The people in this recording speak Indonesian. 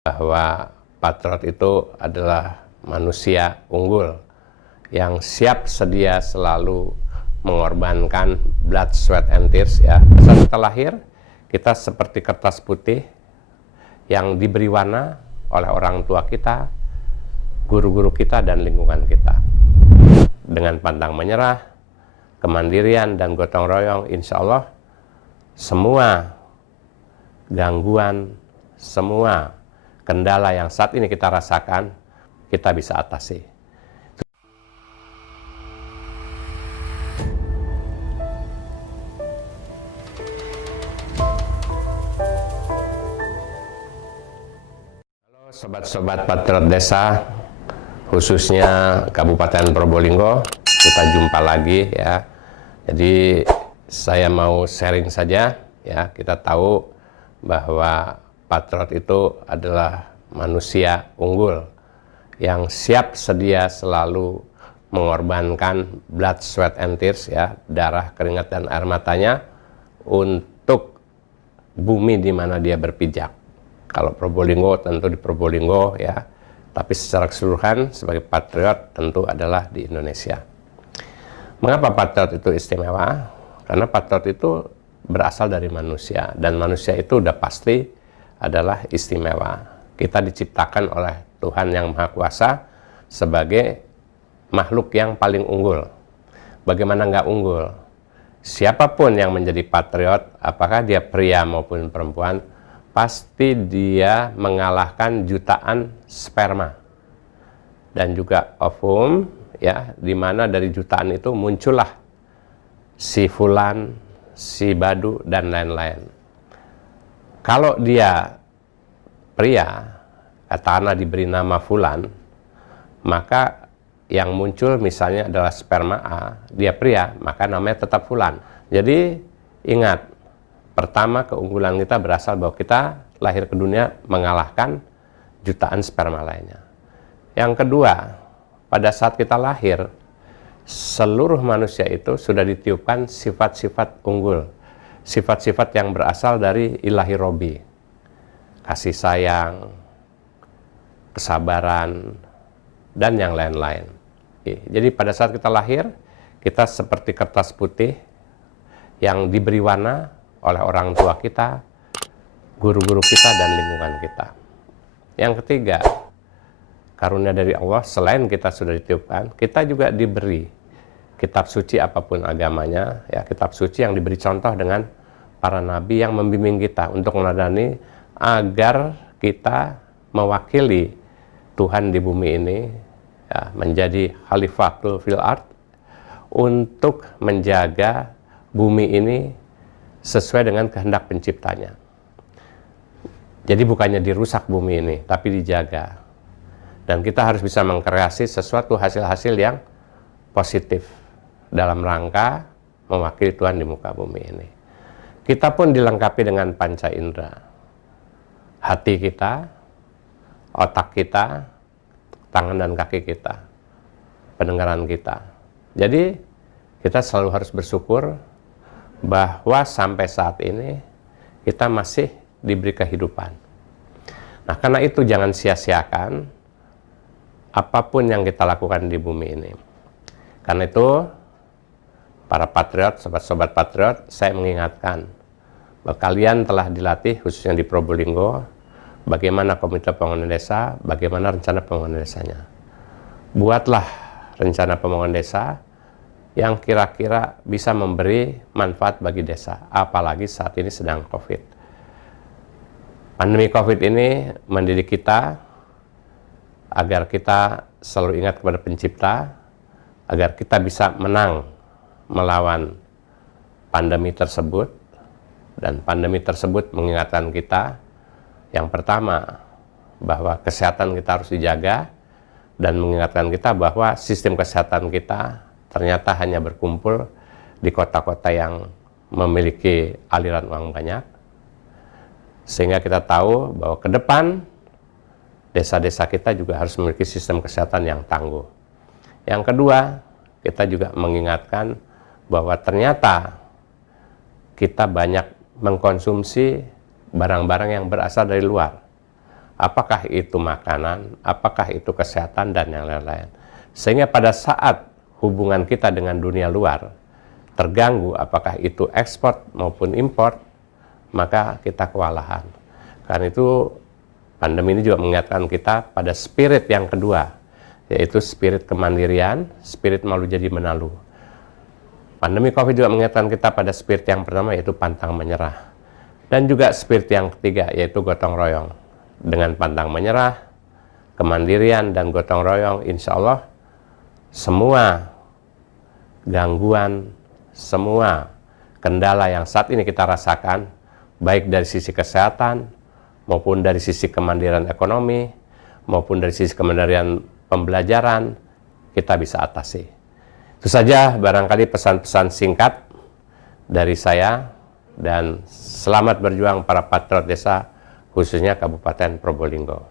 bahwa patriot itu adalah manusia unggul yang siap sedia selalu mengorbankan blood, sweat, and tears ya. Saat kita lahir, kita seperti kertas putih yang diberi warna oleh orang tua kita, guru-guru kita, dan lingkungan kita. Dengan pantang menyerah, kemandirian, dan gotong royong, insya Allah semua gangguan, semua kendala yang saat ini kita rasakan, kita bisa atasi. Halo sobat-sobat Patriot Desa, khususnya Kabupaten Probolinggo, kita jumpa lagi ya. Jadi saya mau sharing saja ya. Kita tahu bahwa patriot itu adalah manusia unggul yang siap sedia selalu mengorbankan blood, sweat, and tears ya, darah, keringat, dan air matanya untuk bumi di mana dia berpijak. Kalau Probolinggo tentu di Probolinggo ya, tapi secara keseluruhan sebagai patriot tentu adalah di Indonesia. Mengapa patriot itu istimewa? Karena patriot itu berasal dari manusia, dan manusia itu udah pasti adalah istimewa. Kita diciptakan oleh Tuhan Yang Maha Kuasa sebagai makhluk yang paling unggul. Bagaimana nggak unggul? Siapapun yang menjadi patriot, apakah dia pria maupun perempuan, pasti dia mengalahkan jutaan sperma dan juga ovum ya, di mana dari jutaan itu muncullah si fulan, si badu, dan lain-lain. Kalau dia pria, katakanlah diberi nama fulan, maka yang muncul misalnya adalah sperma A, dia pria, maka namanya tetap fulan. Jadi ingat, pertama keunggulan kita berasal bahwa kita lahir ke dunia mengalahkan jutaan sperma lainnya. Yang kedua, pada saat kita lahir, seluruh manusia itu sudah ditiupkan sifat-sifat unggul. Sifat-sifat yang berasal dari ilahi Robi. Kasih sayang, kesabaran, dan yang lain-lain. Jadi pada saat kita lahir, kita seperti kertas putih yang diberi warna oleh orang tua kita, guru-guru kita, dan lingkungan kita. Yang ketiga, karunia dari Allah, selain kita sudah ditiupkan, kita juga diberi kitab suci apapun agamanya, ya, kitab suci yang diberi contoh dengan para nabi yang membimbing kita untuk meneladani agar kita mewakili Tuhan di bumi ini, ya, menjadi khalifatul fil ard, untuk menjaga bumi ini sesuai dengan kehendak penciptanya. Jadi bukannya dirusak bumi ini, tapi dijaga. Dan kita harus bisa mengkreasi sesuatu hasil-hasil yang positif dalam rangka mewakili Tuhan di muka bumi ini. Kita pun dilengkapi dengan panca indera. Hati kita, otak kita, tangan dan kaki kita, pendengaran kita. Jadi kita selalu harus bersyukur bahwa sampai saat ini kita masih diberi kehidupan. Nah, karena itu jangan sia-siakan apapun yang kita lakukan di bumi ini. Karena itu, para patriot, sobat-sobat patriot, saya mengingatkan bahwa kalian telah dilatih, khususnya di Probolinggo, bagaimana komite pembangunan desa, bagaimana rencana pembangunan desanya. Buatlah rencana pembangunan desa yang kira-kira bisa memberi manfaat bagi desa, apalagi saat ini sedang COVID. Pandemi COVID ini mendidik kita agar kita selalu ingat kepada pencipta, agar kita bisa menang melawan pandemi tersebut. Dan pandemi tersebut mengingatkan kita, yang pertama, bahwa kesehatan kita harus dijaga, dan mengingatkan kita bahwa sistem kesehatan kita ternyata hanya berkumpul di kota-kota yang memiliki aliran uang banyak, sehingga kita tahu bahwa ke depan desa-desa kita juga harus memiliki sistem kesehatan yang tangguh. Yang kedua, kita juga mengingatkan bahwa ternyata kita banyak mengkonsumsi barang-barang yang berasal dari luar. apakah itu makanan, apakah itu kesehatan, dan yang lain-lain. Sehingga pada saat hubungan kita dengan dunia luar terganggu, apakah itu ekspor maupun impor, maka kita kewalahan. Karena itu pandemi ini juga mengingatkan kita pada spirit yang kedua, yaitu spirit kemandirian, spirit malu jadi menalu. Pandemi COVID juga mengingatkan kita pada spirit yang pertama, yaitu pantang menyerah. Dan juga spirit yang ketiga, yaitu gotong royong. Dengan pantang menyerah, kemandirian, dan gotong royong, insya Allah semua gangguan, semua kendala yang saat ini kita rasakan, baik dari sisi kesehatan, maupun dari sisi kemandirian ekonomi, maupun dari sisi kemandirian pembelajaran, kita bisa atasi. Itu saja barangkali pesan-pesan singkat dari saya, dan selamat berjuang para patriot desa, khususnya Kabupaten Probolinggo.